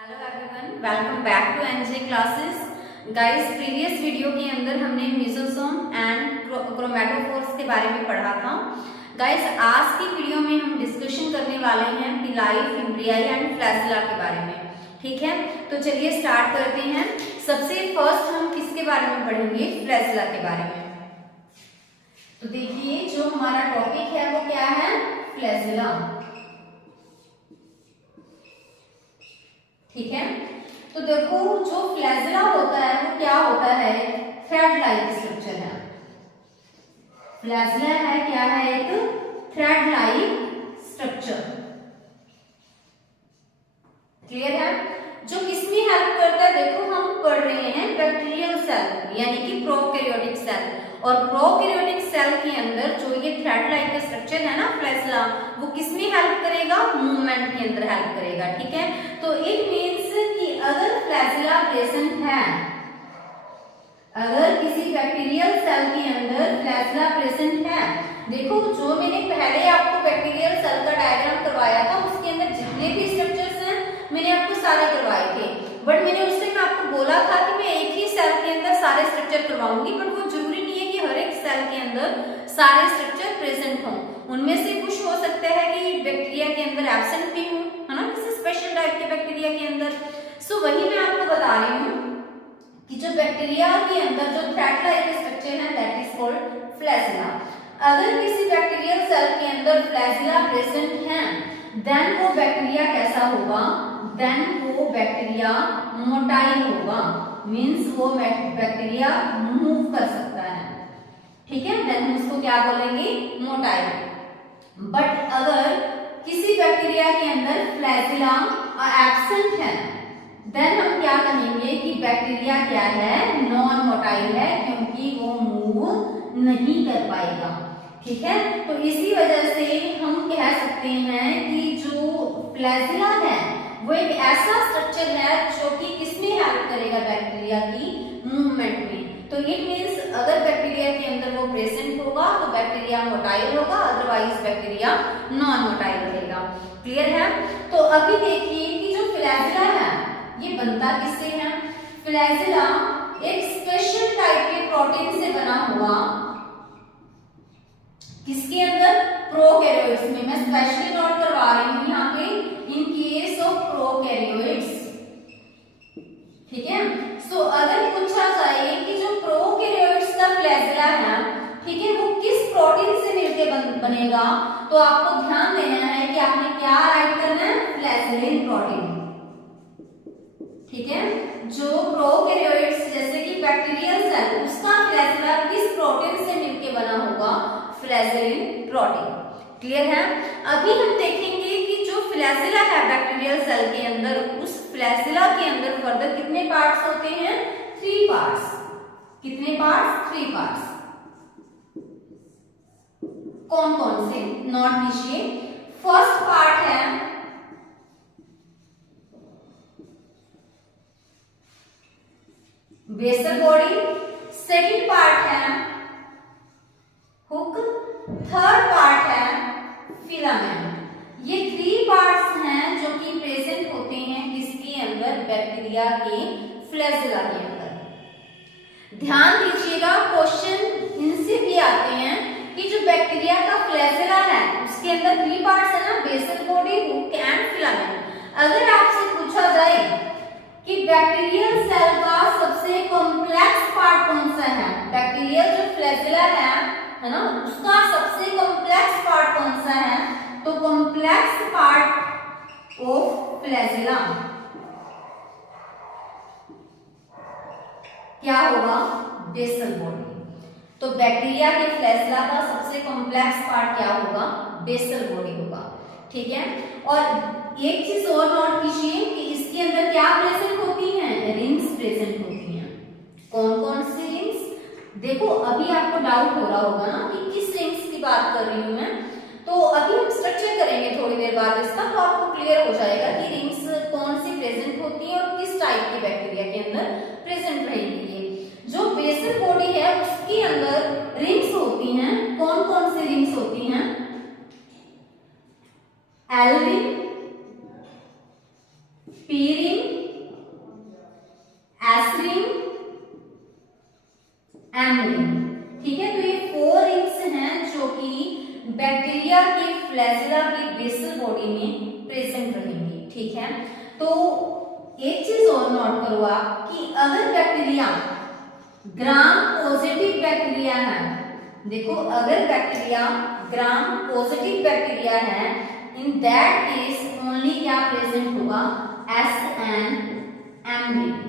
Hello everyone, welcome back to NJ classes. Guys, previous video के अंदर हमने mesosome and chromatophores के बारे में पढ़ा था। गाइस, आज की वीडियो में हम डिस्कशन करने वाले हैं पिलाई, फिम्ब्रियाई एंड फ्लैजिला के बारे में। ठीक है, तो चलिए स्टार्ट करते हैं। सबसे फर्स्ट हम किसके बारे में पढ़ेंगे? फ्लैजिला के बारे में। तो देखिए, जो हमारा टॉपिक है वो क्या है? फ्लैजिला। ठीक है, तो देखो, जो फ्लैजिला होता है वो क्या होता है? थ्रेड लाइक स्ट्रक्चर है। फ्लैजिला है क्या है? एक थ्रेड लाइक स्ट्रक्चर। क्लियर है? जो किसमें हेल्प करता है? देखो, हम पढ़ रहे हैं बैक्टीरियल सेल यानी कि प्रोकैरियोटिक सेल, और प्रोकैरियोटिक सेल के अंदर जो ये थ्रेड लाइक स्ट्रक्चर है ना फ्लैजिला, वो किसमें हेल्प करेगा? मूवमेंट के अंदर हेल्प करेगा। ठीक है, तो इट मीन्स कि अगर फ्लैजिला प्रेजेंट है, अगर किसी बैक्टीरियल सेल के अंदर फ्लैजिला प्रेजेंट है, देखो जो मैंने पहले आपको बैक्टीरियल सेल का डायग्राम करवाया था, उसके अंदर जितने भी स्ट्रक्चर्स हैं मैंने आपको सारे करवाए थे। बट मैंने उस टाइम आपको बोला था कि मैं एक ही सेल के अंदर सारे स्ट्रक्चर करवाऊंगी, बट वो जरूरी नहीं है कि हर एक सेल के अंदर सारे स्ट्रक्चर प्रेजेंट हों। उनमें से कुछ हो सकता है कि बैक्टीरिया के अंदर एब्सेंट भी हो, है ना, किसी स्पेशल टाइप के बैक्टीरिया के अंदर। सो वही मैं आपको बता रही हूँ कि जो बैक्टीरिया के अंदर जो थ्रेड लाइक स्ट्रक्चर है दैट इज कॉल्ड फ्लैजिला। अगर किसी बैक्टीरियल सेल के अंदर फ्लैजिला प्रेजेंट है, देन वो बैक्टीरिया कैसा होगा? देन वो बैक्टीरिया मोटाइल होगा, मींस वो बैक्टीरिया मूव कर सकता है। ठीक है, देन हम उसको क्या बोलेंगे? मोटाइल। बट अगर किसी बैक्टीरिया के अंदर फ्लैजिला एब्सेंट है, देन हम क्या कहेंगे कि बैक्टीरिया क्या है? नॉन मोटाइल है, क्योंकि वो मूव नहीं कर पाएगा। ठीक है, तो इसी वजह से हम कह सकते हैं कि जो फ्लैजिला है वो एक ऐसा स्ट्रक्चर है जो कि किसमें हेल्प करेगा? बैक्टीरिया की मूवमेंट में। तो इट मींस अगर बैक्टीरिया के अंदर वो प्रेजेंट होगा तो बैक्टीरिया मोटाइल होगा, अदरवाइज बैक्टीरिया नॉन मोटाइल रहेगा। क्लियर है? तो अभी देखिए कि जो फ्लैजिला है ये बनता किससे है? फ्लैजिला एक स्पेशल टाइप के प्रोटीन से बना हुआ, किसके अंदर? प्रोकैरियोट्स में। मैं स्पेशली नोट करवा रही हूं यहाँ पे, इन केस ऑफ प्रोकैरियोट्स। ठीक है, सो अगर पूछा जाए कि जो प्रोकैरियोट्स का फ्लैजिला है, ठीक है, वो किस प्रोटीन से मिलकर बनेगा, तो आपको ध्यान देना है कि आपने क्या राइट करना है? Flagellin protein. ठीक है, जो प्रोकैरियोट्स जैसे कि बैक्टीरियल सेल, उसका फ्लैजिला किस प्रोटीन से मिलकर बना होगा? Flagellin protein. क्लियर है? अभी हम देखेंगे कि जो फ्लैजिला है बैक्टीरियल सेल के अंदर, उस फ्लैजिला के अंदर फर्दर कितने पार्ट्स होते हैं? 3 पार्ट्स। कितने पार्ट्स? 3 पार्ट्स। कौन कौन से? नोट कीजिए। फर्स्ट पार्ट है बेसल बॉडी, सेकंड पार्ट है हुक, थर्ड पार्ट है फिलामेंट। ये 3 पार्ट्स हैं जो कि प्रेजेंट होते हैं किसके अंदर? बैक्टीरिया के फ्लैजिला के अंदर। ध्यान दीजिएगा, क्वेश्चन इनसे भी आते हैं कि जो बैक्टीरिया का फ्लैजिला है उसके अंदर 3 पार्ट्स है ना, basal body, hook and filament. अगर आपसे पूछा जाए कि बैक्टीरियल सेल का सबसे कॉम्प्लेक्स पार्ट कौन सा है? बैक्टीरियल जो फ्लैजिला है ना, उसका सबसे कॉम्प्लेक्स पार्ट कौन सा है? तो कॉम्प्लेक्स पार्ट ऑफ फ्लैजिला क्या होगा? Basal body. तो बैक्टीरिया के फ्लैजिला का सबसे कॉम्प्लेक्स पार्ट क्या होगा? बेसल बॉडी होगा। ठीक है, और एक चीज और नोट कीजिए कि इसके अंदर क्या प्रेजेंट होती हैं? रिंग्स प्रेजेंट होती हैं। कौन कौन सी रिंग्स? देखो, अभी आपको डाउट हो रहा होगा ना कि किस रिंग्स की बात कर रही हूं मैं, तो अभी हम स्ट्रक्चर करेंगे थोड़ी देर बाद इसका, तो आपको क्लियर हो जाएगा कि रिंग्स कौन सी प्रेजेंट होती है और किस टाइप की बैक्टीरिया के अंदर प्रेजेंट रहेगी। जो बेसल बॉडी है उसके अंदर रिंग्स होती हैं। कौन कौन सी रिंग्स होती हैं? एल रिंग, पी रिंग, ठीक है। तो ये 4 रिंग्स हैं जो कि बैक्टीरिया के फ्लैजेला की बेसल बॉडी में प्रेजेंट रहेंगी, ठीक है। तो एक चीज और नोट करो आप कि अगर बैक्टीरिया ग्राम पॉजिटिव बैक्टीरिया है, देखो अगर बैक्टीरिया ग्राम पॉजिटिव बैक्टीरिया है, इन दैट केस ओनली क्या प्रेजेंट होगा, SN एम्ब्रिन,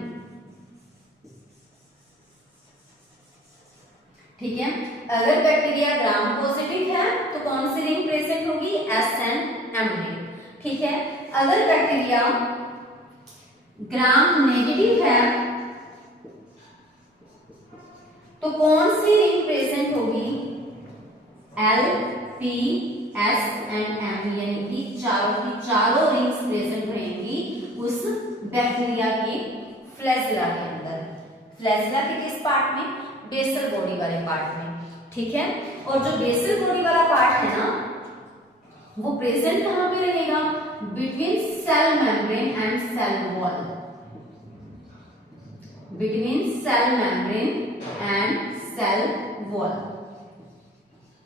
ठीक है। अगर बैक्टीरिया ग्राम पॉजिटिव है तो कौन सी रिंग प्रेजेंट होगी, SN एम्ब्रिन, ठीक है। अगर बैक्टीरिया ग्राम नेगेटिव है तो कौन सी रिंग प्रेजेंट होगी, L, P, S and M, यानी कि चारों की चारों रिंग्स प्रेजेंट रहेंगी उस बैक्टीरिया के फ्लैजेला के अंदर। फ्लैजेला के किस पार्ट में, बेसल बॉडी वाले पार्ट में, ठीक है। और जो बेसल बॉडी वाला पार्ट है ना वो प्रेजेंट कहां पे रहेगा, between cell membrane and cell wall, between cell membrane and cell wall.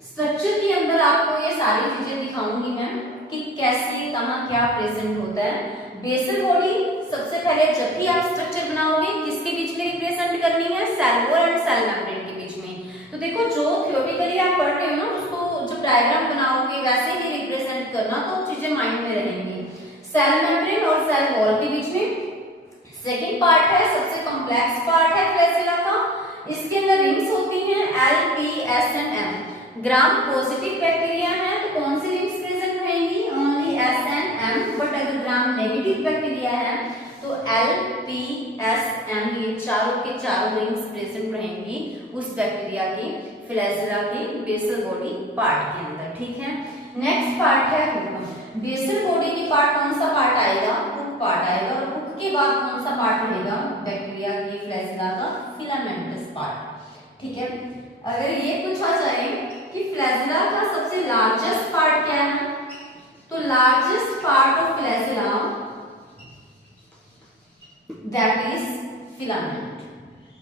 Structure के अंदर आपको ये सारी चीजें दिखाऊंगी मैं कि कैसे कहां क्या प्रेजेंट होता है। बेसल बॉडी सबसे पहले जब भी आप स्ट्रक्चर बनाओगे किसके बीच में रिप्रेजेंट करनी है, cell wall and cell membrane के बीच में। तो देखो जो थ्योरेटिकली आप पढ़ रहे हो ना उसको जब डायग्राम बनाओगे वैसे ही रिप्रेजेंट करना, तो चीजें माइंड में रहेंगी। सेल मेम्ब्रेन और सेल वॉल के बीच में सेकेंड पार्ट है, सबसे कॉम्प्लेक्स पार्ट है फ्लैजेला का। इसके अंदर रिंग्स होती हैं L, P, S and M। Gram positive bacteria है तो कौन सी रिंग्स प्रेजेंट रहेंगी, only S and M। But अगर ग्राम नेगेटिव बैक्टीरिया है तो L, P, S, M, ये चारों के चारों रिंग्स प्रेजेंट रहेंगी उस बैक्टीरिया की फ्लैजेला के बेसल बॉडी पार्ट के अंदर, ठीक है। नेक्स्ट पार्ट है हुक। बेसल बॉडी की पार्ट कौन सा पार्ट आएगा, हुक पार्ट आएगा। और हुक के बाद कौन सा पार्ट रहेगा, बैक्टीरिया की फ्लैजेला का फिलामेंटस पार्ट, ठीक है। अगर ये पूछा जाए कि फ्लैजेला का सबसे लार्जेस्ट पार्ट क्या है, तो largest part of flagella that is filament,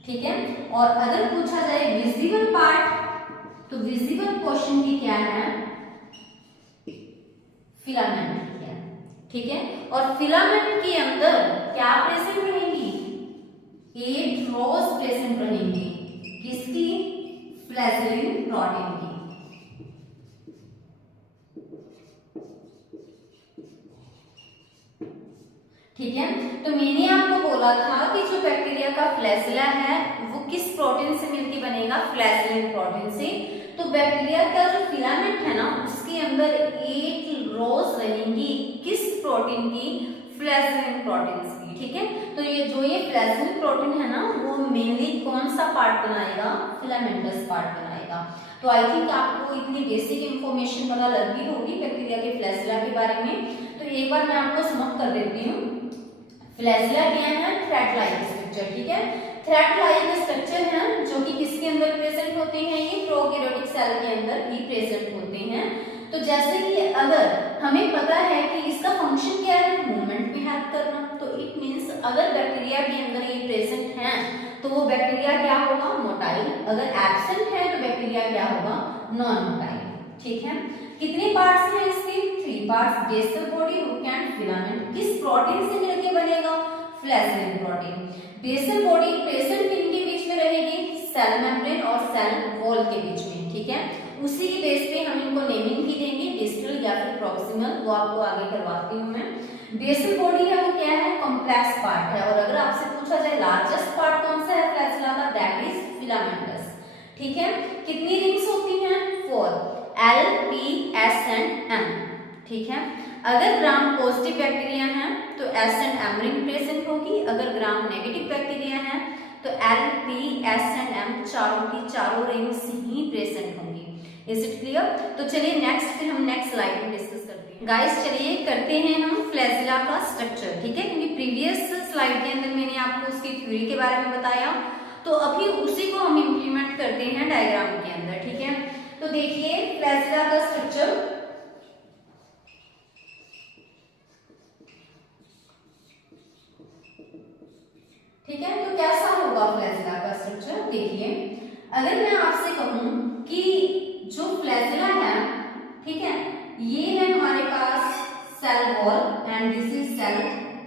ठीक है। और अगर पूछा जाए विजिबल पार्ट तो विजिबल पोर्शन की क्या है, फिलामेंट की है, ठीक है। और फिलामेंट के अंदर क्या प्रेजेंट रहेंगी, 8 रोज प्रेजेंट रहेंगी, किसकी, फ्लैजेलिन प्रोटीन की, ठीक है। तो मैंने आपको बोला था कि जो बैक्टीरिया का फ्लैजेला है वो किस प्रोटीन से मिलकर बनेगा, फ्लैजेलिन प्रोटीन से। तो बैक्टीरिया का जो फिलामेंट है ना उसके अंदर 8 रोज रहेंगी, किस प्रोटीन की, फ्लैजेलिन प्रोटीन की, ठीक है। तो ये जो ये फ्लैजेलिन प्रोटीन है ना वो मेनली कौन सा पार्ट बनाएगा, फिलामेंटस पार्ट बनाएगा। तो आई थिंक आपको इतनी बेसिक इंफॉर्मेशन पता लग गई होगी बैक्टीरिया के फ्लैजेला के बारे में। तो एक बार मैं आपको समझ कर देती हूँ। फ्लैजेला क्या है, थ्रेड लाइक स्ट्रक्चर, ठीक है। थ्रेड लाइक स्ट्रक्चर है जो कि किसके अंदर प्रेजेंट होते हैं, ये प्रोकैरियोटिक सेल के अंदर भी प्रेजेंट होते हैं। तो जैसे कि अगर हमें पता है कि इसका फंक्शन क्या है, मूवमेंट में हेल्प करना, तो इट मींस अगर बैक्टीरिया के अंदर ये प्रेजेंट है तो वो बैक्टीरिया क्या होगा, मोटाइल। अगर एब्सेंट है तो बैक्टीरिया क्या होगा, नॉन मोटाइल, ठीक है। कितने पार्ट्स हैं इसके, 3 parts, basal body, hook and filament. किस प्रोटीन से मिलकर बनेगा, flagellin protein. Basal body present इनके बीच में रहेगी, सेल मेम्ब्रेन और सेल वॉल के बीच में, ठीक है। उसी के बेस पे हम इनको नेमिंग भी देंगे, डिस्टल या फिर प्रॉक्सिमल, वो आपको आगे करवाती हूँ मैं। बेसल बॉडी है वो क्या है, कॉम्प्लेक्स पार्ट है। और अगर आपसे पूछा जाए लार्जेस्ट पार्ट कौन सा है फ्लैजेला का, दैट इज फिलामेंटस, ठीक है। कितनी रिंग्स होती हैं, 4, L, P, S and M, ठीक है। अगर ग्राम पॉजिटिव बैक्टीरिया है तो S and M ring present होगी। अगर ग्राम नेगेटिव बैक्टीरिया है तो L, P, S and M चारों की चारों रिंग्स ही प्रेजेंट होंगी। Is it clear? तो चलिए नेक्स्ट फिर हम नेक्स्ट स्लाइड में डिस्कस करते हैं। गाइस चलिए करते हैं हम फ्लैजेला का स्ट्रक्चर, ठीक है। क्योंकि प्रीवियस स्लाइड के अंदर मैंने आपको उसकी थ्योरी के बारे में बताया, तो अभी उसी को हम इम्प्लीमेंट करते हैं डायग्राम के अंदर, ठीक है। तो देखिए फ्लैजेला का स्ट्रक्चर, ठीक है। तो कैसा होगा फ्लैजेला का स्ट्रक्चर, देखिए अगर मैं आपसे कहूं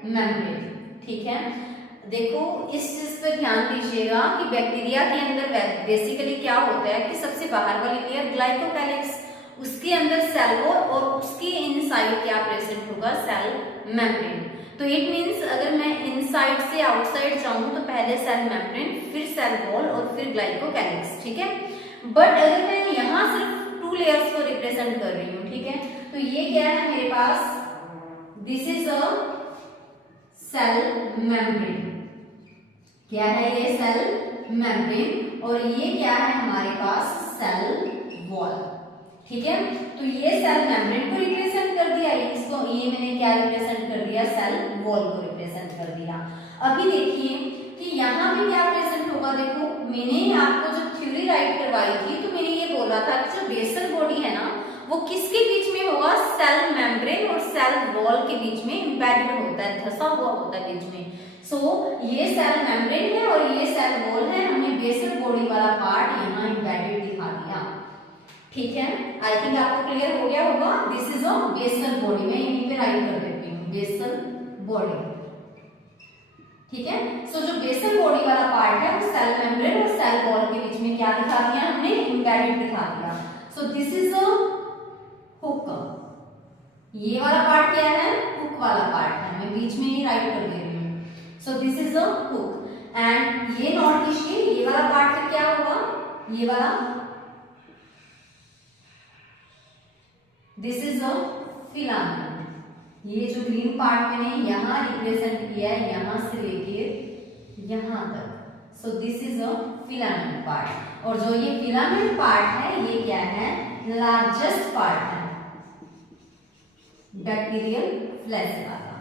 मेम्ब्रेन। ठीक है, देखो इस चीज पे ध्यान दीजिएगा कि बैक्टीरिया के अंदर बेसिकली क्या होता है कि सबसे बाहर वाली लेयर ग्लाइकोकैलिक्स, उसके अंदर सेल वॉल और उसके इनसाइड क्या प्रेजेंट होगा, सेल मेम्ब्रेन। तो इट मींस अगर मैं इनसाइड से आउटसाइड जाऊं तो पहले सेल मेम्ब्रेन, फिर सेल वॉल और फिर ग्लाइकोकैलिक्स। ठीक है, बट अगर मैं यहाँ सिर्फ 2 लेयर्स को रिप्रेजेंट कर रही हूँ, ठीक है, तो ये क्या है मेरे पास, this is a cell membrane. क्या है ये, सेल मेम्ब्रेन, और ये क्या है हमारे पास, सेल वॉल। ठीक है, तो ये सेल मेम्ब्रेन को रिप्रेजेंट कर दिया, इसको ये मैंने क्या रिप्रेजेंट कर दिया, सेल वॉल को रिप्रेजेंट कर दिया। अभी देखिए कि यहाँ पे क्या प्रेजेंट होगा, देखो मैंने आपको जो थ्योरी राइट करवाई थी तो मैंने ये बोला था कि जो बेसल बॉडी है ना वो किसके बीच में होगा, सेल मेम्ब्रेन और सेल वॉल के बीच में एम्बेडेड होता है, धसा हुआ होता है बीच में। सो ये सेल मेम्ब्रेन है और ये सेल वॉल है, हमने बेसल बॉडी वाला पार्ट यहाँ एम्बेडेड दिखा दिया। ठीक है, आई थिंक आपको क्लियर हो गया होगा। This is a basal body, मैं यहीं पे राइट कर देती हूँ, बेसल बॉडी। ठीक है, सो जो बेसल बॉडी वाला पार्ट है वो सेल मेम्ब्रेन और सेल वॉल के बीच में क्या दिखा दिया हमने, एम्बेडेड दिखा दिया। सो दिस इज अ हुक, ये वाला पार्ट क्या है, हुक वाला पार्ट है, मैं बीच में ही राइट कर दे रही हूँ। सो this is a hook, and ये नोट कीजिए ये वाला पार्ट फिर क्या होगा, ये वाला, दिस इज अ फिलामेंट। ये जो ग्रीन पार्ट मैंने यहाँ रिप्रेजेंट किया है, यहाँ से लेके यहाँ तक, so this is a filament part. और जो ये फिलामेंट पार्ट है ये क्या है, लार्जेस्ट पार्ट है बैक्टीरियल फ्लैजेला का।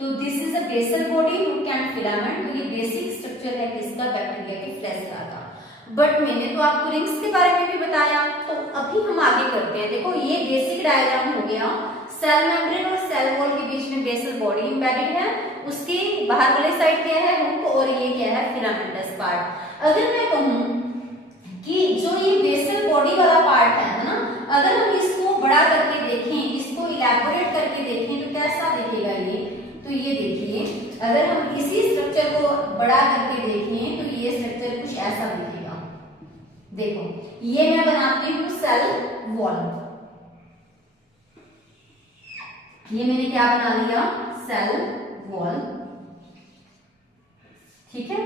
तो this is a basal body, hook and filament. तो ये बेसिक स्ट्रक्चर है किसका, बैक्टीरिया के फ्लैजेला का। बट मैंने तो आपको रिंग्स के बारे में भी बताया, तो अभी हम आगे करते हैं। देखो ये बेसिक डायग्राम हो गया, सेल मेम्ब्रेन और सेल वॉल के बीच में बेसल बॉडी एम्बेडेड है, उसके बाहर वाले साइड क्या है, हुक, और ये क्या है, फिलामेंटस पार्ट। अगर मैं कहूं कि जो ये बेसल बॉडी वाला पार्ट है ना, अगर हम इसको बड़ा करके देखें, इसको इलैबोरेट करके देखें तो कैसा दिखेगा ये, तो ये देखिए अगर हम इसी स्ट्रक्चर को बड़ा करके देखें तो ये स्ट्रक्चर कुछ ऐसा दिखेगा। देखो ये मैं बनाती हूँ सेल वॉल, ये मैंने क्या बना लिया, सेल वॉल। ठीक है,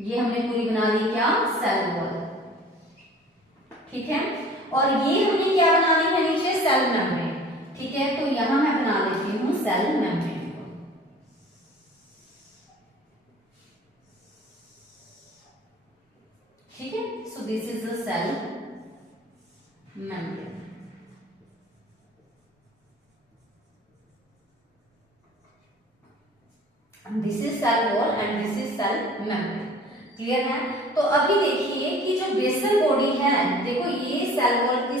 ये हमने पूरी बना ली क्या, सेल वॉल। ठीक है, और ये हमने क्या बना ली है नीचे, सेल मेम्ब्रेन। ठीक है, तो यहां मैं बना लेती हूँ सेल मेम्ब्रेन को। ठीक है, so this is a cell membrane. This is cell wall and this is cell membrane. Clear है। तो अभी देखिए कि जो बेसल बॉडी है, देखो ये सेल वॉल की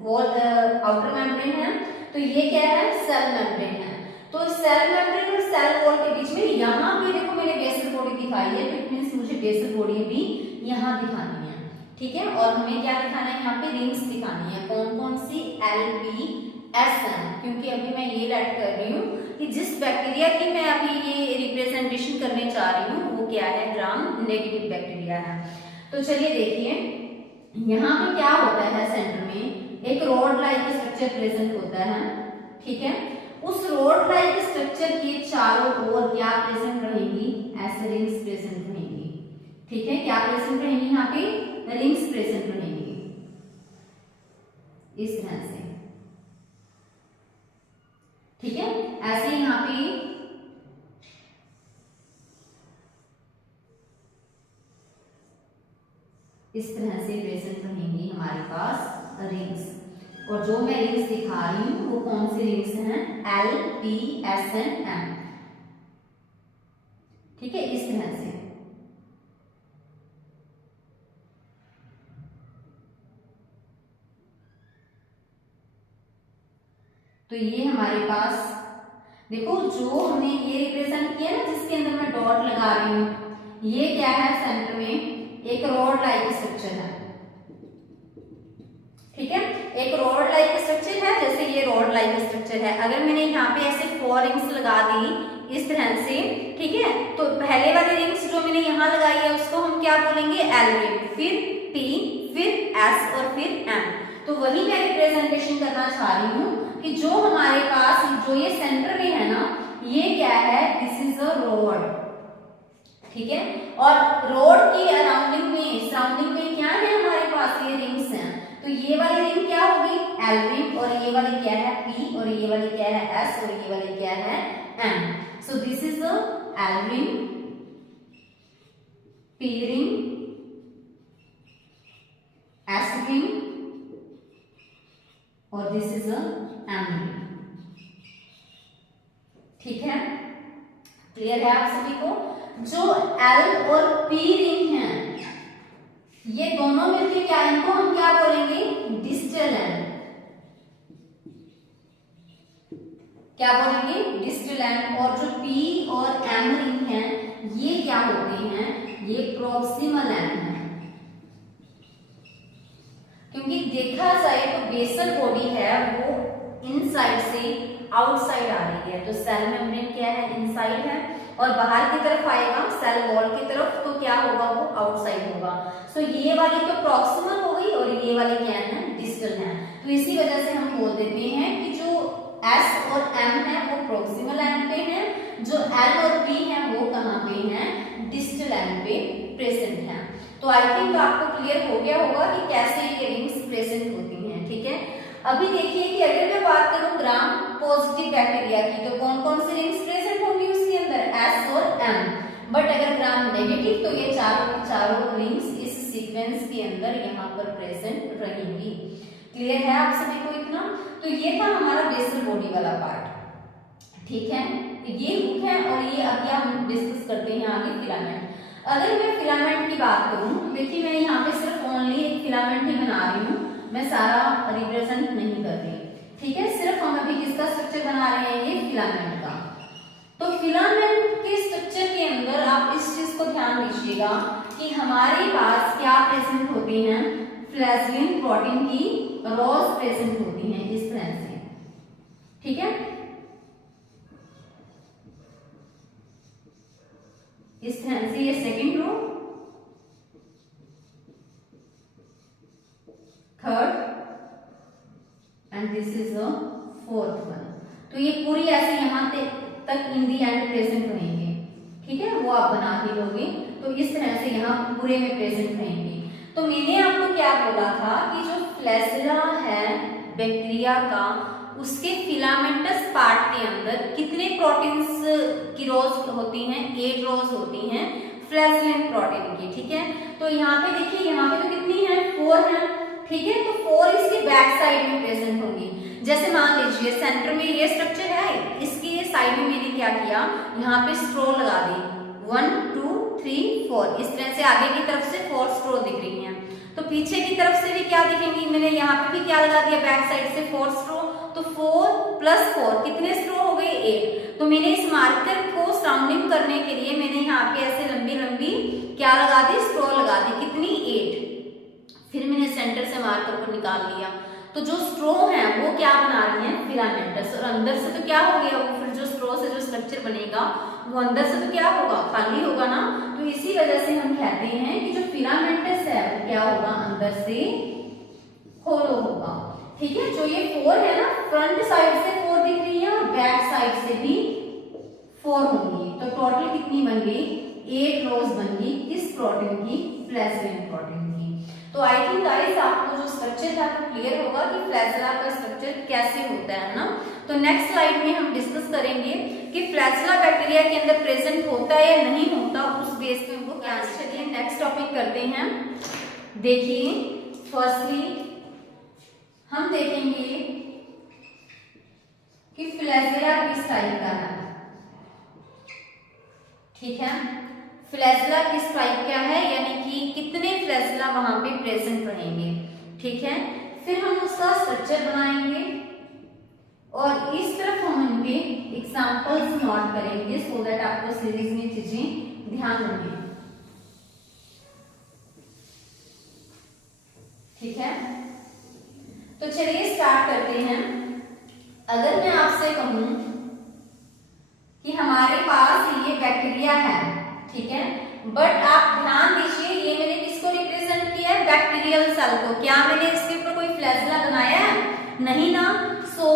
वॉल आउटर मेम्ब्रेन है, तो ये क्या है, सेल मेम्ब्रेन है। तो सेल मेम्ब्रेन और सेल वॉल के बीच में यहाँ पे देखो मैंने बेसल बॉडी दिखाई है, तो इट मींस मुझे बेसल बॉडी भी यहाँ दिखानी है। ठीक है, और हमें क्या दिखाना है, यहाँ पे रिंग्स दिखानी है। कौन कौन सी, LPSM, क्योंकि अभी मैं ये लेट कर रही हूँ कि जिस बैक्टीरिया की मैं अभी ये रिप्रेजेंटेशन करने जा रही हूँ वो क्या है, ग्राम नेगेटिव बैक्टीरिया है। तो चलिए देखिए यहाँ पे क्या होता है, सेंटर में एक रॉड लाइक स्ट्रक्चर प्रेजेंट होता है। ठीक है, उस रॉड लाइक स्ट्रक्चर के चारों ओर क्या प्रेजेंट रहेंगी, ऐसे रिंग्स प्रेजेंट रहेंगी। ठीक है, क्या प्रेजेंट रहेंगी, यहाँ पे रिंग्स प्रेजेंट रहेंगी इस तरह से। ठीक है, ऐसे यहाँ पे इस तरह से प्रेजेंट रहेंगी हमारे पास रिंग्स। और जो मैं रिंग्स दिखा रही हूं वो कौन सी रिंग्स हैं, LPSM। ठीक है, इस तरह से। तो ये हमारे पास देखो जो हमने ये रिप्रेजेंट किया ना, जिसके अंदर मैं डॉट लगा रही हूं, ये क्या है, सेंटर में एक रॉड लाइक स्ट्रक्चर है। ठीक है, एक रॉड लाइक स्ट्रक्चर है, जैसे ये रॉड लाइक स्ट्रक्चर है। अगर मैंने यहाँ पे ऐसे 4 रिंग्स लगा दी इस तरह से, ठीक है, तो पहले वाली रिंग्स जो मैंने यहाँ लगाई है उसको हम क्या बोलेंगे, एल रिंग, फिर P, फिर S और फिर M। तो वही मैं रिप्रेजेंटेशन करना चाह रही हूँ कि जो हमारे पास जो ये सेंटर में है ना, ये क्या है, दिस इज अ रॉड, ठीक है। और रॉड की सराउंडिंग में क्या है हमारे पास, ये रिंग्स हैं। तो ये वाली रिंग क्या होगी, एल रिंग, और ये वाली क्या है, P, और ये वाली क्या है, S, और ये वाली क्या है, M। So this is a L ring, P ring, S ring, और this is a M ring, ठीक है। क्लियर है आप सभी को। जो L और P रिंग है, ये दोनों मिलके क्या, इनको हम क्या बोलेंगे, डिस्टल एंड, क्या बोलेंगे, डिस्टल एंड। और जो P और M रिंग है, ये क्या होते हैं, ये प्रॉक्सिमल एंड है। क्योंकि देखा जाए तो बेसल बॉडी है वो इनसाइड से आउटसाइड आ रही है, तो सेल मेम्ब्रेन क्या है, इनसाइड है, और बाहर की तरफ आएगा सेल वॉल की तरफ, तो क्या होगा, वो आउटसाइड होगा। सो ये वाली तो प्रॉक्सिमल हो गई, और ये वाली क्या है, डिस्टल है। तो इसी वजह से हम बोल देते हैं कि जो S और M है वो प्रॉक्सिमल एंड पे है, जो L और P है वो कहाँ पे है, डिस्टल एंड पे प्रेजेंट है। तो आई थिंक आपको क्लियर हो गया होगा कि कैसे ये रिंग्स प्रेजेंट होती हैं, ठीक है। अभी देखिए कि अगर मैं बात करूं ग्राम पॉजिटिव बैक्टीरिया की, तो कौन कौन सी रिंग्स प्रेजेंट होंगी उसके अंदर, S और M। बट अगर ग्राम नेगेटिव, तो ये चारों रिंग्स इस सीक्वेंस के अंदर यहाँ पर प्रेजेंट रहेंगी। क्लियर है आप सभी को इतना। तो ये था हमारा बेसल बॉडी वाला पार्ट, ठीक है। ये हुक है, और ये अभी हम डिस्कस करते हैं आगे फिलामेंट। अगर मैं फिलामेंट की बात करूं, देखिए मैं यहाँ पे सिर्फ ओनली एक फिलामेंट ही बना रही हूँ, मैं सारा रिप्रेजेंट नहीं कर रही, ठीक है। सिर्फ हम अभी किसका स्ट्रक्चर बना रहे हैं, ये फिलामेंट का। तो फिलामेंट के स्ट्रक्चर के अंदर आप इस चीज को ध्यान दीजिएगा कि हमारे पास क्या प्रेजेंट होते हैं, फ्लैजेलिन प्रोटीन की रोज प्रेजेंट होती हैं इस तरह से, ठीक है। इस तरह से ये second row, third, and this is the fourth one. तो ये पूरी ऐसे यहाँ तक इन दी एंड प्रेजेंट रहेंगे, ठीक है, वो आप बना ही लोगे। तो इस तरह से यहाँ पूरे में प्रेजेंट रहेंगे। तो मैंने आपको क्या बोला था कि जो फ्लैजेला है बैक्टीरिया का, उसके फिलामेंटस पार्ट के अंदर कितने प्रोटीन्स की रोज होती हैं, 8 रोज होती हैं फ्लैजेलिन प्रोटीन की, ठीक है। तो यहाँ पे देखिए, यहाँ पे तो कितनी है, 4 है, ठीक है। तो 4 इसके बैक साइड में प्रेजेंट होंगी। जैसे मान लीजिए सेंटर में ये स्ट्रक्चर है, इसकी ये साइड में मैंने क्या किया, यहाँ पे स्ट्रो लगा दी, 1 2 3 4, इस तरह से आगे की तरफ से 4 स्ट्रो दिख रही हैं। तो पीछे की तरफ से भी क्या दिखेंगी, मैंने यहाँ पे भी क्या लगा दिया, बैक साइड से 4 स्ट्रो, तो 4 + 4 कितने स्ट्रो हो गए, 8। तो मैंने इस मार्कर को सराउंडिंग करने के लिए मैंने यहाँ पे ऐसे लंबी लंबी क्या लगा दी, स्ट्रो लगा दी, कितनी, 8। फिर मैंने सेंटर से मार्कर को निकाल लिया। तो जो स्ट्रो है वो क्या बना रही है, फिलामेंटस, और अंदर से तो क्या हो गया, वो फिर जो स्ट्रो से जो स्ट्रक्चर बनेगा वो अंदर से तो क्या होगा, खाली होगा ना। तो इसी वजह से हम कहते हैं कि जो फिलामेंटस है वो क्या होगा, अंदर से होलो होगा, ठीक है। जो ये 4 है ना, फ्रंट साइड से 4 दिख रही है और बैक साइड से भी 4 होंगी। तो टोटल कितनी बन गई, 8 रोज बन गई किस प्रोटीन की, फ्लैजेलिन प्रोटीन की। तो आई थिंक गाइस आपको जो स्ट्रक्चर था वो क्लियर होगा कि फ्लैजेला का स्ट्रक्चर कैसे होता है ना। तो नेक्स्ट स्लाइड में हम डिस्कस करेंगे कि फ्लैजेला बैक्टीरिया के अंदर प्रेजेंट होता है या नहीं होता, उस बेस पे उनको क्या। चलिए नेक्स्ट टॉपिक करते हैं। देखिए फर्स्टली हम देखेंगे कि फ्लैजेला किस टाइप का है, ठीक है। फ्लैजेला किस टाइप का है, यानी कि कितने फ्लैजेला वहां पे प्रेजेंट रहेंगे, ठीक है। फिर हम उसका स्ट्रक्चर बनाएंगे और इस तरफ हम इनके एग्जांपल्स नोट करेंगे, सो दैट आपको सीरीज में चीजें ध्यान रहे, ठीक है। तो चलिए स्टार्ट करते हैं। अगर मैं आपसे कहूं कि हमारे पास ये बैक्टीरिया है, ठीक है, बट आप ध्यान दीजिए ये मैंने किसको रिप्रेजेंट किया है, बैक्टीरियल सेल को। क्या मैंने इसके ऊपर कोई फ्लैजिला बनाया है? नहीं ना। सो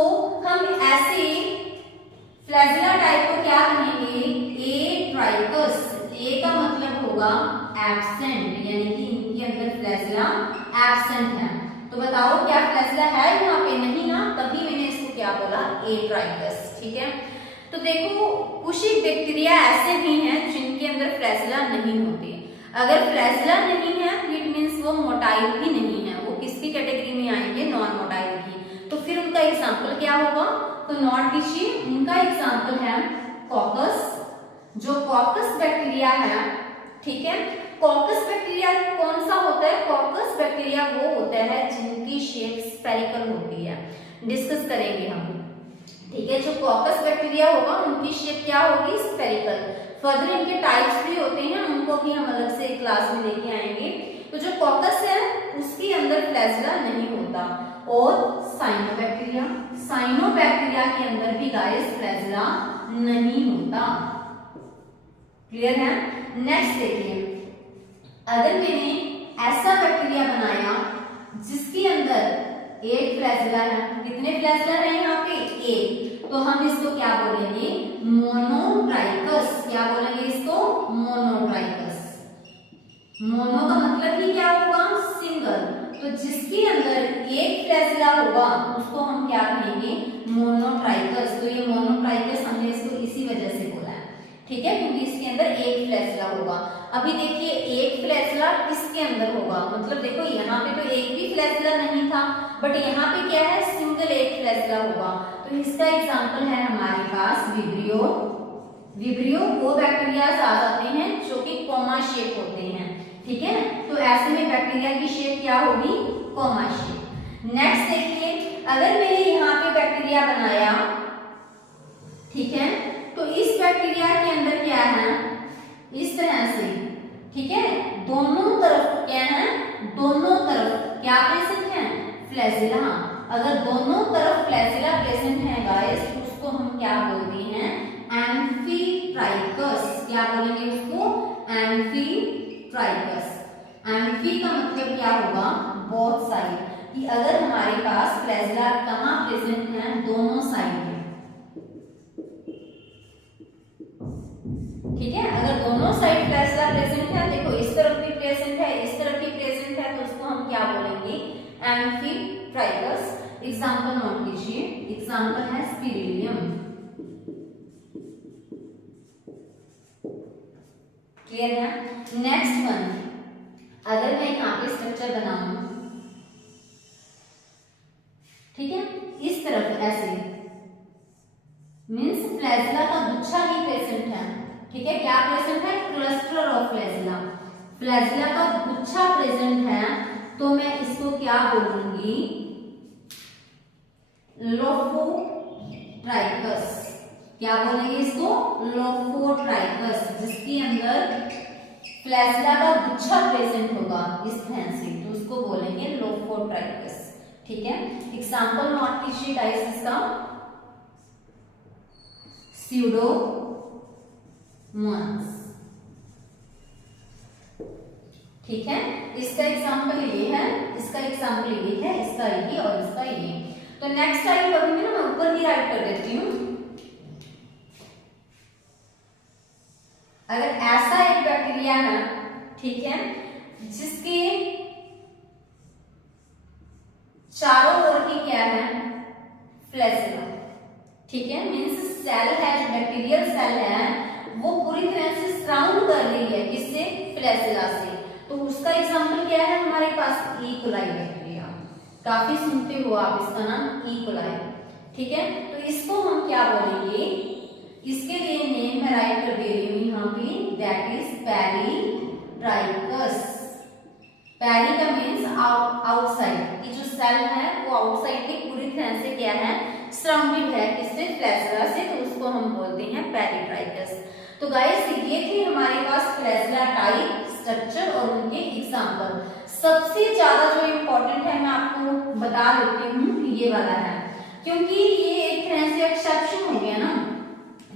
हम ऐसे फ्लैजिला टाइप को क्या कहेंगे, ए ट्राइकस। ए का मतलब होगा एब्सेंट, यानी कि इनके अंदर फ्लैजिला एब्सेंट है। तो बताओ क्या फ्लैजिला है यहाँ पे? नहीं ना, तभी मैंने इसको क्या बोला, ए ट्राइकस। ठीक है, तो देखो कुछ ही बैक्टीरिया ऐसे भी हैं जिनके अंदर फ्लैजिला नहीं होते। अगर फ्लैजिला नहीं है तो इट मींस वो मोटाइल भी नहीं है, वो किसकी कैटेगरी में आएंगे, नॉन मोटाइल की। तो फिर उनका एग्जाम्पल क्या होगा, तो नोट कीजिए, उनका एग्जाम्पल है कॉकस। जो कॉकस बैक्टीरिया है, ठीक है, कॉकस बैक्टीरिया कौन सा होता है, कॉकस बैक्टीरिया वो होता है जिनकी शेप स्फेरिकल होती है। डिस्कस करेंगे हम, ठीक है। जो कॉकस बैक्टीरिया होगा उनकी शेप क्या होगी, स्फेरिकल। फर्दर इनके टाइप्स भी होते हैं, उनको भी हम अलग से क्लास में लेके आएंगे। तो जो कॉकस है उसके अंदर फ्लैजिला नहीं होता। और साइनोबैक्टीरिया, साइनोबैक्टीरिया के अंदर भी गाइस फ्लैजिला नहीं होता। क्लियर है। नेक्स्ट देखिए, अगर मैंने ऐसा बैक्टीरिया बनाया जिसके अंदर एक फ्लैजिला है, कितने फ्लैजिला है यहाँ पे, एक, तो हम इसको क्या बोलेंगे, मोनोट्राइकस। क्या बोलेंगे इसको, मोनोट्राइकस। मोनो का मतलब ही क्या होगा, सिंगल। तो जिसके अंदर एक फ्लैजिला होगा उसको हम क्या कहेंगे, मोनोट्राइकस। तो ये मोनोट्राइकस हमने इसको इसी वजह से बोला है, ठीक है, क्योंकि इसके अंदर एक फ्लैजिला होगा। अभी देखिए एक फ्लैजिला किसके अंदर होगा, मतलब देखो यहाँ पे तो एक भी फ्लैजिला नहीं था, बट यहाँ पे क्या है, सिंगल एक फ्लैजिला होगा। तो इसका एग्जांपल है हमारे पास विब्रियो। विब्रियो वो बैक्टीरिया आ जाते हैं जो कि कोमा शेप होते हैं, ठीक है। तो ऐसे में बैक्टीरिया की शेप क्या होगी, कोमा शेप। नेक्स्ट देखिए, अगर मैंने यहाँ पे बैक्टीरिया बनाया, ठीक है, तो इस बैक्टीरिया के अंदर क्या है, इस तरह से, ठीक है, दोनों तरफ क्या है, दोनों तरफ क्या प्रेजेंट है, फ्लैजिला। अगर दोनों तरफ फ्लैजिला प्रेजेंट है गाइस, उसको हम क्या बोलते हैं, एम्फीट्राइकस। क्या बोलेंगे उसको, एम्फीट्राइकस। एम्फी का मतलब क्या होगा, बोथ साइड, कि अगर हमारे पास फ्लैजिला कहाँ प्रेजेंट है, दोनों साइड में, ठीक है। अगर दोनों साइड फ्लैजिला प्रेजेंट है, देखो इस तरफ भी प्रेजेंट है, इस तरफ भी प्रेजेंट है, तो उसको हम क्या बोलेंगे, एम्फीट्राइकस। एग्जांपल नोट कीजिए, एग्जांपल है स्पिरिलियम। क्लियर है। नेक्स्ट वन, अगर मैं यहाँ पे स्ट्रक्चर बनाऊं, ठीक है, इस तरफ ऐसे, मीन्स फ्लैजिला का गुच्छा ही प्रेजेंट है, ठीक है। क्या प्रेजेंट है, क्लस्टर ऑफ फ्लैजिला। फ्लैजिला का गुच्छा प्रेजेंट है, तो मैं इसको क्या बोलूंगी, लोफोट्राइकस। क्या बोलेंगे इसको, लोफोट्राइकस, जिसके अंदर फ्लैजिला का गुच्छा प्रेजेंट होगा इस तरह से, तो उसको बोलेंगे लोफोट्राइकस, ठीक है। एग्जांपल नोट कीजिए गाइस इसका, स्यूडोमोनास, ठीक है। इसका एग्जांपल ये है, इसका एग्जांपल ये है, इसका ये और इसका ये। तो नेक्स्ट टाइम कभी मैं ऊपर ही राइट कर देती हूँ। अगर ऐसा एक बैक्टीरिया है, ठीक है, जिसके चारों ओर की क्या है, फ्लैजिला, ठीक है, मींस सेल है, जो बैक्टीरियल सेल है वो पूरी तरह से सराउंड कर रही है, किससे, फ्लैजिला से। तो उसका एग्जांपल क्या है हमारे पास, ई कोलाई बैक्टीरिया। काफी सुनते हो आप इसका नाम, ई कोलाई, ठीक है। तो इसको हम क्या बोलेंगे, इसके लिए नेम मैं राइट कर दे रही हूँ यहाँ पे, दैट इज पेरिट्राइकस। पेरी का मीन्स आउटसाइड, की जो सेल है वो आउटसाइड की पूरी तरह से क्या है, सराउंडेड है, किससे, फ्लैजिला से, तो उसको हम बोलते हैं पेरिट्राइकस। तो गाइस ये थी हमारे पास फ्लैजिला टाइप, स्ट्रक्चर और उनके एग्जांपल। सबसे ज्यादा जो इम्पोर्टेंट है मैं आपको बता देती हूँ कि ये वाला है, क्योंकि ये एक तरह से एक्सेप्शन हो गया ना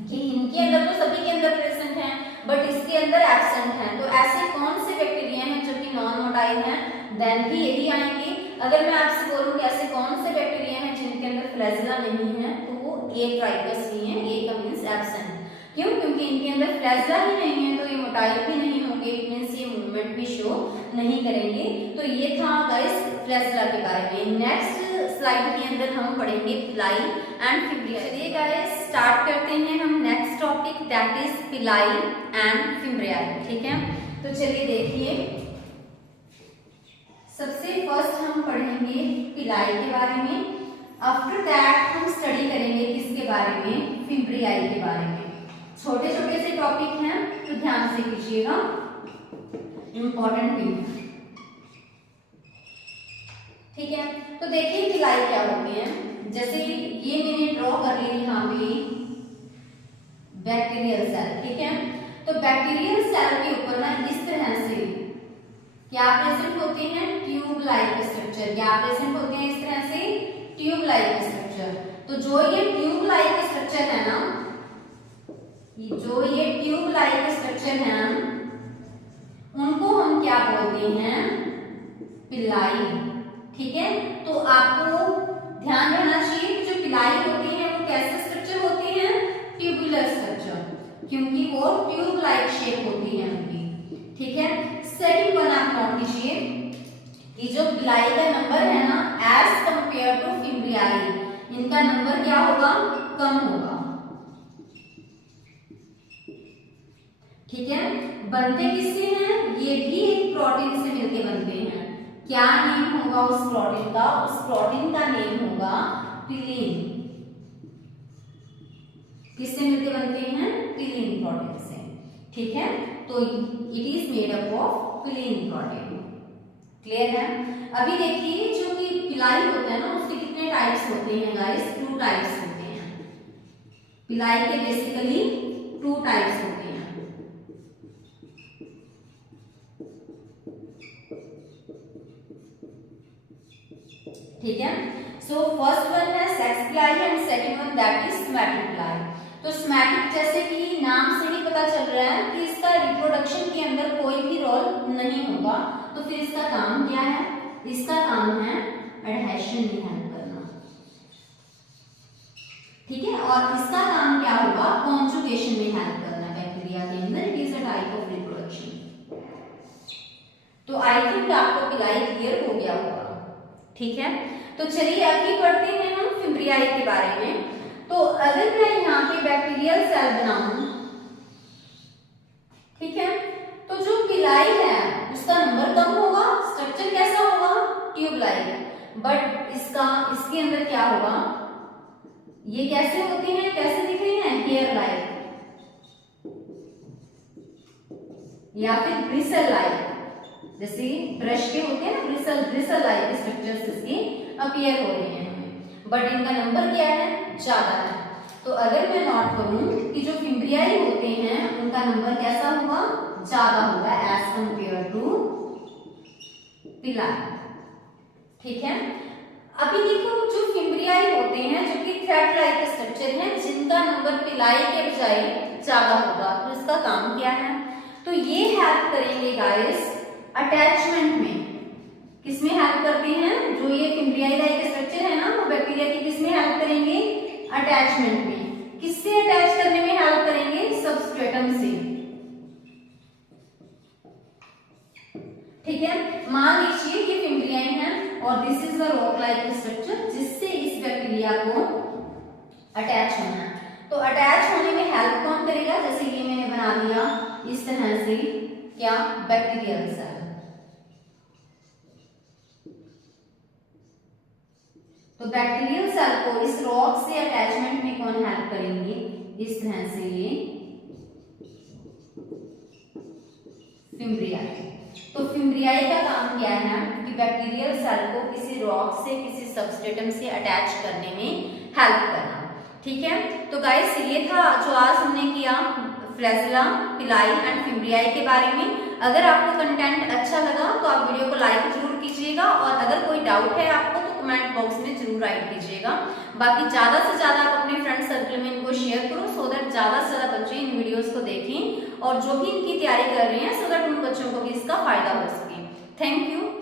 कि इनके अंदर तो सभी के अंदर प्रेजेंट है बट इसके अंदर एब्सेंट है। तो ऐसे कौन से बैक्टीरिया हैं जो कि नॉन मोटाइल हैं, देन भी यही आएंगे। अगर मैं आपसे बोलूं कि ऐसे कौन से बैक्टीरिया हैं जिनके अंदर फ्लैजेला नहीं है, तो वो ए ट्राइकस ही है, ए का मींस एब्सेंट। क्यों? क्योंकि इनके अंदर फ्लैजेला ही नहीं है, तो ये मोटाइल भी नहीं होंगे, मींस ये मूवमेंट भी शो नहीं करेंगे। तो ये था गाइस फ्लैजेला के बारे में। नेक्स्ट स्लाइड के अंदर हम पढ़ेंगे पिलाई एंड फिम्ब्रियाई। चलिए गाइस स्टार्ट करते हैं हम next topic, that is pili and fimbriae. ठीक है, तो चलिए देखिए, सबसे फर्स्ट हम पढ़ेंगे पिलाई के बारे में, आफ्टर दैट हम स्टडी करेंगे किसके बारे में, फिम्ब्रियाई के बारे में। छोटे छोटे से टॉपिक हैं तो ध्यान से कीजिएगा, इंपॉर्टेंट भी। ठीक है, तो देखिए पिलाई क्या होते हैं। जैसे ये मैंने ड्रॉ कर ली यहाँ पे बैक्टीरियल सेल। ठीक है, तो बैक्टीरियल सेल के ऊपर ना इस तरह से क्या प्रेजेंट होते हैं, ट्यूब लाइक स्ट्रक्चर। क्या प्रेजेंट होते हैं इस तरह से, ट्यूब लाइक स्ट्रक्चर। तो जो ये ट्यूब लाइक स्ट्रक्चर है ना, जो ये ट्यूब लाइक स्ट्रक्चर है, उनको हम क्या बोलते हैं, पिलाई। ठीक है, तो आपको ध्यान रहना चाहिए कि जो पिलाई होती है वो कैसे स्ट्रक्चर होती है, ट्यूबुलर स्ट्रक्चर, क्योंकि वो ट्यूब लाइक शेप होती है उनकी। ठीक है, सेकंड वन आप नोट कीजिए कि जो पिलाई का नंबर है ना, एज कंपेयर टू फिम्ब्रियाई, इनका नंबर क्या होगा, कम होगा। ठीक है, बनते किससे हैं, ये भी एक प्रोटीन से मिलके बनते हैं। क्या नेम होगा उस प्रोटीन का, उस प्रोटीन का नेम होगा पिलीन। किससे मिलके बनते हैं, पिलीन प्रोटीन से। ठीक है, तो it is made up of पिलीन protein. Clear है। अभी देखिए जो कि पिलाई होता है ना, उसके कितने टाइप्स होते हैं गाइस, 2 टाइप्स होते हैं। पिलाई के बेसिकली 2 टाइप्स होते हैं। ठीक है, सो फर्स्ट वन है सेक्स पिलाई and second one that is somatic पिलाई। तो सोमैटिक जैसे कि नाम से ही पता चल रहा है कि इसका रिप्रोडक्शन के अंदर कोई भी रोल नहीं होगा, तो फिर इसका काम क्या है, इसका काम है एडहेशन में हेल्प करना। ठीक है, और इसका काम क्या होगा, कॉन्जुगेशन में हेल्प करना बैक्टीरिया के अंदर। It is a type of reproduction. तो आई थिंक आपको पिलाई क्लियर हो गया होगा। ठीक है, तो चलिए अभी पढ़ते हैं हम फिम्ब्रियाई के बारे में। तो अगर मैं यहाँ पे बैक्टीरियल सेल बनाऊं, ठीक है, तो जो पिलाई है उसका नंबर कम होगा, स्ट्रक्चर कैसा होगा, ट्यूब लाइक, बट इसके अंदर क्या होगा, ये कैसे होती हैं, कैसे दिख रही हैं, हेयर लाइक या फिर ब्रिसल लाइक, जैसे ब्रश के होते हैं ना, ब्रिसल लाइक स्ट्रक्चर्स इसकी अपीयर हो रही हैं, बट इनका नंबर क्या है, ज्यादा है। तो अगर मैं नोट करूं कि जो फिम्ब्रियाई होते हैं उनका नंबर कैसा होगा, ज्यादा होगा एज कंपेयर टू पिलाई। ठीक है, अभी देखो जो फिम्ब्रियाई होते हैं जो कि थ्रेड लाइक स्ट्रक्चर है, जिनका नंबर पिलाई के बजाय ज्यादा होगा, तो इसका काम क्या है, तो ये हेल्प करेंगे गाइस अटैचमेंट में। किसमें हेल्प करते हैं, जो ये फिम्ब्रियाई लाइक स्ट्रक्चर है ना, वो बैक्टीरिया की किसमें हेल्प करेंगे, अटैचमेंट में। किससे अटैच करने में हेल्प करेंगे, सबस्ट्रेटम से। ठीक है, मान लीजिए ये फिम्ब्रियाई है और this is the rock like structure जिससे इस बैक्टीरिया को अटैच होना है। तो अटैच होने में हेल्प कौन करेगा, जैसे ये मैंने बना दिया इस तरह से, क्या, बैक्टीरियल सेल। तो बैक्टीरियल सेल को इस रॉक से अटैचमेंट में कौन हेल्प करेंगे, इस तरह से ये फिम्ब्रियाई। तो फिम्ब्रियाई का काम क्या है कि बैक्टीरियल सेल को किसी रॉक से, किसी सबस्ट्रेटम से अटैच करने में हेल्प करना। ठीक है, तो गाइस ये था जो आज हमने किया फ्लैजेला, पिलाई एंड फिम्ब्रियाई के बारे में। अगर आपको कंटेंट अच्छा लगा तो आप वीडियो को लाइक जरूर कीजिएगा, और अगर कोई डाउट है आपको तो कमेंट जरूर राइट कीजिएगा। बाकी ज्यादा से ज्यादा आप अपने फ्रेंड सर्कल में इनको शेयर करो, सो दैट ज्यादा से ज्यादा बच्चे इन वीडियोस को देखें और जो भी इनकी तैयारी कर रहे हैं, सो दैट उन बच्चों को भी इसका फायदा हो सके। Thank you.